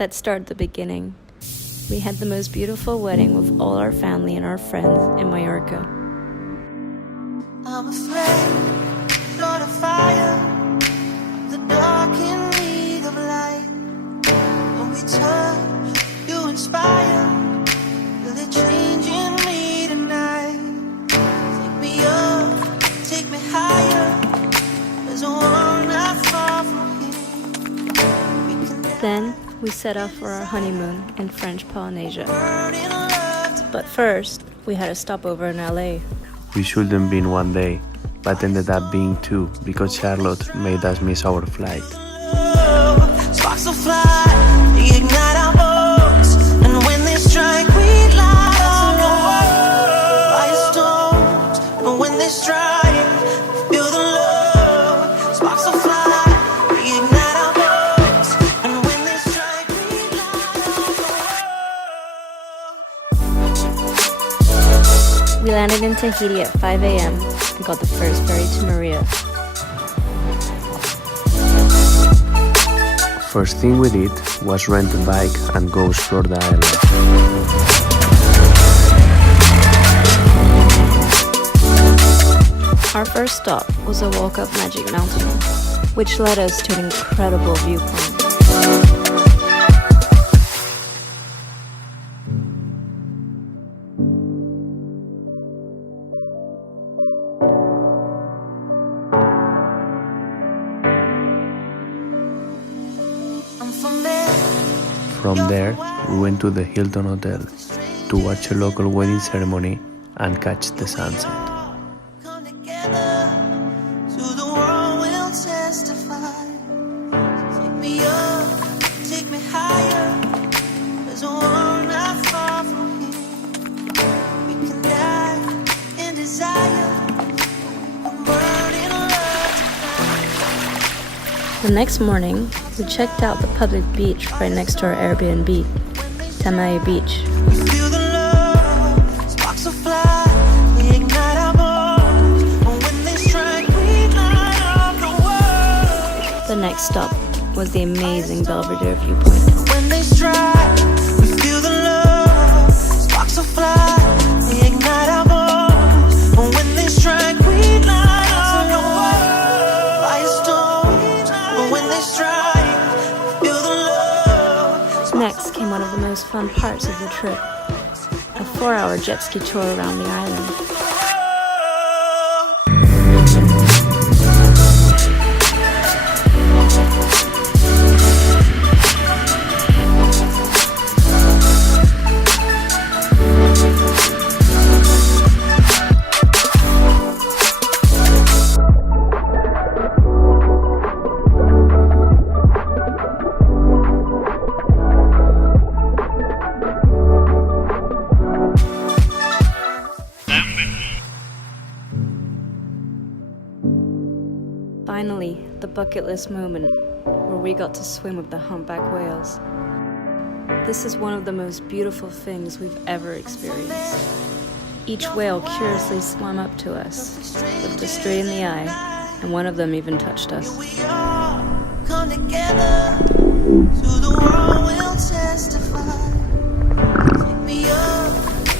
Let's start at the beginning. We had the most beautiful wedding with all our family and our friends in Mallorca. I'm afraid, sort of fire, the dark in need of light. When we touch, you inspire, feel it changing me tonight. Take me up, take me higher, there's a world not far from here. Then we set off for our honeymoon in French Polynesia. But first, we had a stopover in LA. We shouldn't been 1 day, but ended up being 2 because Charlotte made us miss our flight. Sparks will fly, they ignite our boats, and when they strike, we light up the world. Firestones, and when they strike, feel the love. Sparks will fly, they ignite our boats, and when they strike, we light up the world. We landed in Tahiti at 5 a.m. and got the first ferry to Moorea. First thing we did was rent a bike and go explore the island. Our first stop was a walk up Magic Mountain, which led us to an incredible viewpoint. From there, we went to the Hilton Hotels to watch a local wedding ceremony and catch the sunset. Come together, to the world we'll testify. Take me up, take me higher, there's a world not far from here. We can die in desire, we'll burn in love tonight. The next morning, we checked out the public beach right next to our Airbnb, Tamaya Beach. Feel the love, sparks will fly, we ignite our bones, and when they strike, we light up the world. The next stop was the amazing Belvedere viewpoint. When they strike, we feel the love, sparks will fly, we ignite our bones, and when they strike, we light up the world. Firestone, and when they strike, feel the love. Next came one of the most fun parts of the trip, a 4-hour jet ski tour around the island. Finally, the bucket list moment, where we got to swim with the humpback whales. This is one of the most beautiful things we've ever experienced. Each whale curiously swam up to us, looked us straight in the eye, and one of them even touched us. We all come together, to the world we'll testify. Take me up,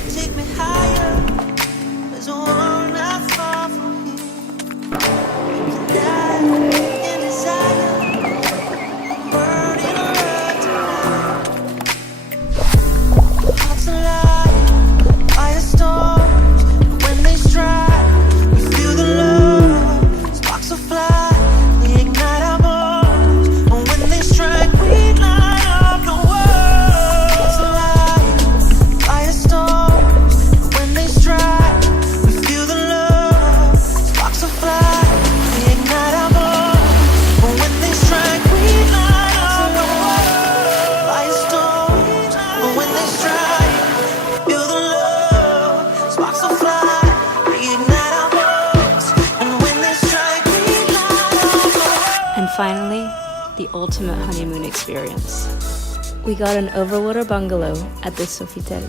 take me higher, there's a world not far from here. We can die in desire, burn in love tonight. Hearts alive, firestorms, when they strike, we feel the love, sparks will fly, we ignite our bones, and when they strike, we light up the world. Hearts alive, firestorms, when they strike, we feel the love, sparks will fly, we ignite our bones, and when they strike, we light up the world. Firestorms, and when they strike, feel the love, sparks will fly, we ignite our bones, and when they strike, we light up the world. And finally, the ultimate honeymoon experience. We got an Overwater Bungalow at the Sofitel.